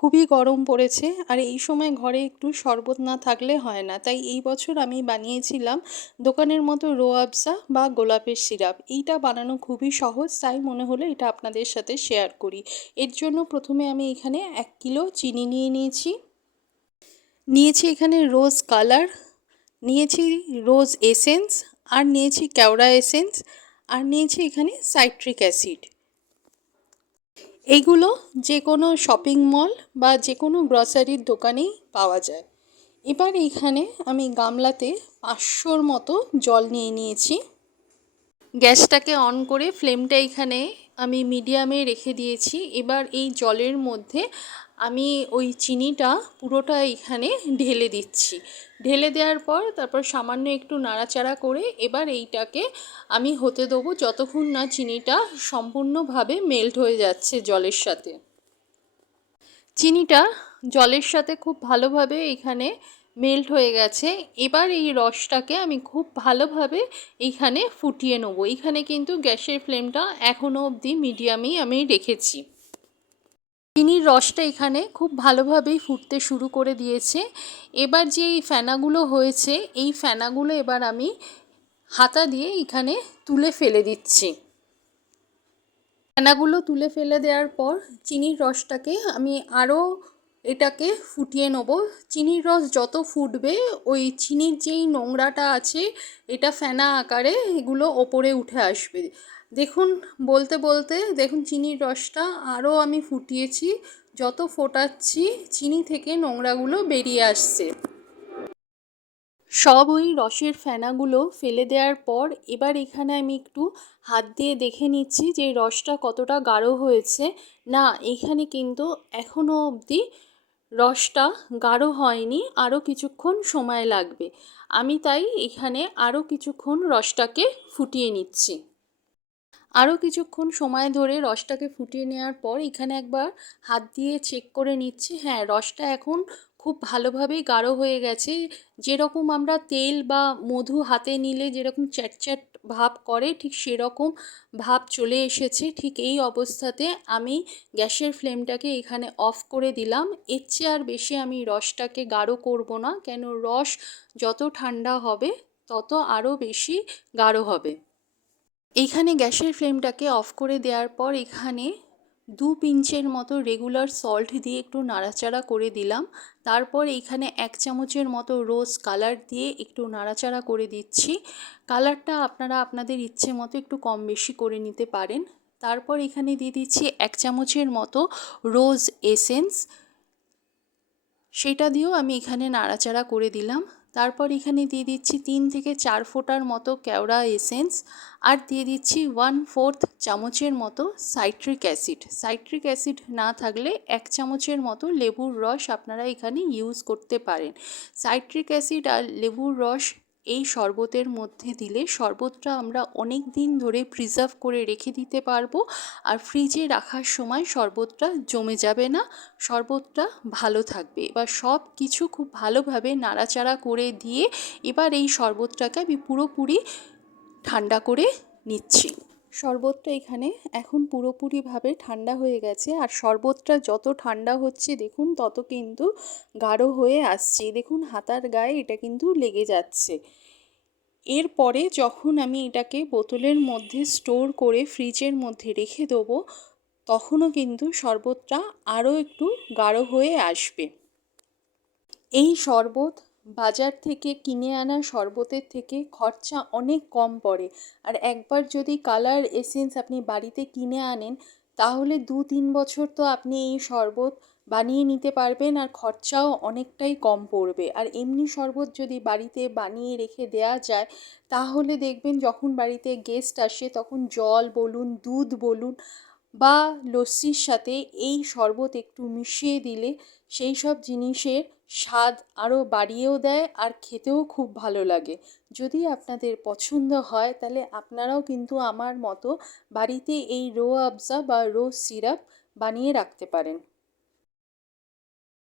খুবই গরম পড়েছে আর এই সময় ঘরে একটু শরবত না থাকলে হয় না। তাই এই বছর আমি বানিয়েছিলাম দোকানের মতো রো আফজা বা গোলাপের সিরাপ। এইটা বানানো খুবই সহজ, তাই মনে হলো এটা আপনাদের সাথে শেয়ার করি। এর জন্য প্রথমে আমি এখানে এক কিলো চিনি নিয়ে নিয়েছি। নিয়েছি এখানে রোজ কালার নিয়েছি রোজ এসেন্স আর নিয়েছি কেওড়া এসেন্স আর নিয়েছি এখানে সাইট্রিক অ্যাসিড এইগুলো যে কোনো শপিং মল বা যে কোনো গ্রসারির দোকানেই পাওয়া যায়। এবার এইখানে আমি গামলাতে পাঁচশোর মতো জল নিয়ে নিয়েছি। গ্যাসটাকে অন করে ফ্লেমটা এখানে আমি মিডিয়ামে রেখে দিয়েছি। এবার এই জলের মধ্যে আমি ওই চিনিটা পুরোটা এখানে ঢেলে দিচ্ছি। ঢেলে দেওয়ার পর তারপর সামান্য একটু নাড়াচাড়া করে এবার এইটাকে আমি হতে দেবো যতক্ষণ না চিনিটা সম্পূর্ণভাবে মেল্ট হয়ে যাচ্ছে জলের সাথে। চিনিটা জলের সাথে খুব ভালোভাবে এখানে মেল্ট হয়ে গেছে। এবার এই রসটাকে আমি খুব ভালোভাবে এইখানে ফুটিয়ে নেব। এইখানে কিন্তু গ্যাসের ফ্লেমটা এখনও অবধি মিডিয়ামেই আমি রেখেছি। চিনির রসটা এখানে খুব ভালোভাবেই ফুটতে শুরু করে দিয়েছে। এবার যে এই ফেনাগুলো হয়েছে, এই ফেনাগুলো এবার আমি হাতা দিয়ে এখানে তুলে ফেলে দিচ্ছি। ফেনাগুলো তুলে ফেলে দেওয়ার পর চিনির রসটাকে আমি আরও এটাকে ফুটিয়ে নেব। চিনির রস যত ফুটবে, ওই চিনির যেই নোংরাটা আছে, এটা ফেনা আকারে এগুলো ওপরে উঠে আসবে। দেখুন, বলতে বলতে, দেখুন চিনির রসটা আরও আমি ফুটিয়েছি, যত ফোটাচ্ছি, চিনি থেকে নোংরাগুলো বেরিয়ে আসছে। সব ওই রসের ফেনাগুলো ফেলে দেওয়ার পর, এবার এখানে আমি একটু হাত দিয়ে দেখে নিচ্ছি যে রসটা কতটা গাঢ় হয়েছে। না, এখানে কিন্তু এখনও অবধি রসটা গাঢ় হয়নি আরও কিছুক্ষণ সময় লাগবে। আমি তাই এখানে আরও কিছুক্ষণ রসটাকে ফুটিয়ে নিচ্ছি। আরও কিছুক্ষণ সময় ধরে রসটাকে ফুটিয়ে নেওয়ার পর এখানে একবার হাত দিয়ে চেক করে নিচ্ছি। হ্যাঁ রসটা এখন খুব ভালোভাবেই গাঢ় হয়ে গেছে। যেরকম আমরা তেল বা মধু হাতে নিলে যেরকম চ্যাটচ্যাট ভাব করে, ঠিক সেরকম ভাব চলে এসেছে। ঠিক এই অবস্থাতে আমি গ্যাসের ফ্লেমটাকে এখানে অফ করে দিলাম। এর চেয়ে আর বেশি আমি রসটাকে গাঢ় করব না, কেন রস যত ঠান্ডা হবে, তত আরও বেশি গাঢ় হবে। এইখানে গ্যাসের ফ্লেমটাকে অফ করে দেওয়ার পর এখানে দু পিঞ্চের মতো রেগুলার সল্ট দিয়ে একটু নাড়াচাড়া করে দিলাম। তারপর এখানে এক চামচের মতো রোজ কালার দিয়ে একটু নাড়াচাড়া করে দিচ্ছি। কালারটা আপনারা আপনাদের ইচ্ছে মতো একটু কম বেশি করে নিতে পারেন। তারপর এখানে দিয়ে দিচ্ছি এক চামচের মতো রোজ এসেন্স সেটা দিয়েও আমি এখানে নাড়াচাড়া করে দিলাম। তারপর এখানে দিয়ে দিচ্ছি তিন থেকে চার ফোঁটার মতো কেওড়া এসেন্স আর দিয়ে দিচ্ছি ওয়ান ফোর্থ চামচের মতো সাইট্রিক অ্যাসিড। সাইট্রিক অ্যাসিড না থাকলে এক চামচের মতো লেবুর রস আপনারা এখানে ইউজ করতে পারেন। সাইট্রিক অ্যাসিড আর লেবুর রস এই শরবতের মধ্যে দিলে শরবতটা আমরা অনেক দিন ধরে প্রিজার্ভ করে রেখে দিতে পারব। আর ফ্রিজে রাখার সময় শরবতটা জমে যাবে না, শরবতটা ভালো থাকবে। এবার সব কিছু খুব ভালোভাবে নাড়াচাড়া করে দিয়ে এবার এই শরবতটাকে আমি পুরোপুরি ঠান্ডা করে নিচ্ছি। শরবতটা এখানে এখন পুরোপুরিভাবে ঠান্ডা হয়ে গেছে। আর শরবতটা যত ঠান্ডা হচ্ছে দেখুন, তত কিন্তু গাঢ় হয়ে আসছে। দেখুন, হাতার গায়ে এটা কিন্তু লেগে যাচ্ছে। এরপরে যখন আমি এটাকে বোতলের মধ্যে স্টোর করে ফ্রিজের মধ্যে রেখে দেবো, তখনও কিন্তু শরবতটা আরও একটু গাঢ় হয়ে আসবে। এই শরবত বাজার থেকে কিনে আনা শরবতের থেকে খরচা অনেক কম পড়ে। আর একবার যদি কালার এসেন্স আপনি বাড়িতে কিনে আনেন, তাহলে দু তিন বছর তো আপনি এই শরবত বানিয়ে নিতে পারবেন আর খরচাও অনেকটাই কম পড়বে। আর এমনি শরবত যদি বাড়িতে বানিয়ে রেখে দেওয়া যায়, তাহলে দেখবেন যখন বাড়িতে গেস্ট আসে, তখন জল বলুন, দুধ বলুন বা লস্যির সাথে এই শরবত একটু মিশিয়ে দিলে সেই সব জিনিসের স্বাদ আরও বাড়িয়েও দেয় আর খেতেও খুব ভালো লাগে। যদি আপনাদের পছন্দ হয়, তাহলে আপনারাও কিন্তু আমার মতো বাড়িতে এই রো আবজা বা রো সিরাপ বানিয়ে রাখতে পারেন।